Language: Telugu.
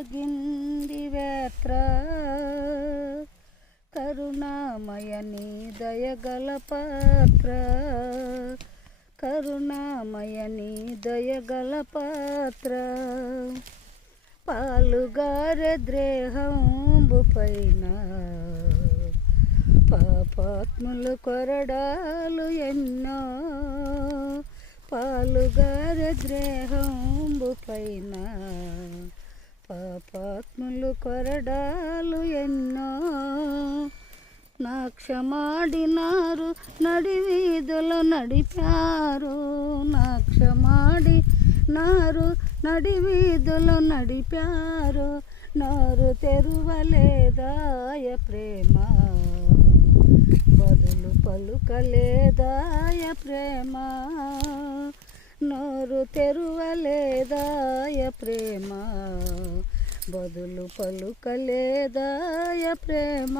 సాగింది వేత్ర కరుణామయ నీ దయగల పాత్ర కరుణామయ నీ దయగల పాత్ర పాలుగారె ద్రేహంబు పైన పాపాత్ములు కొరడాలు ఎన్నో పాలుగారె ద్రేహంబు పైన పాపాత్ములు కొరడాలు ఎన్నో నా క్షమాడినారు నడివీధులు నడిపారు నా క్షమాడినారు నడివీధులు నడిపారు నోరు తెరువలేదాయ ప్రేమ బదులు పలుకలేదాయ ప్రేమ నోరు తెరువలేదాయ ప్రేమ బదులు పలుకలేదాయ ప్రేమ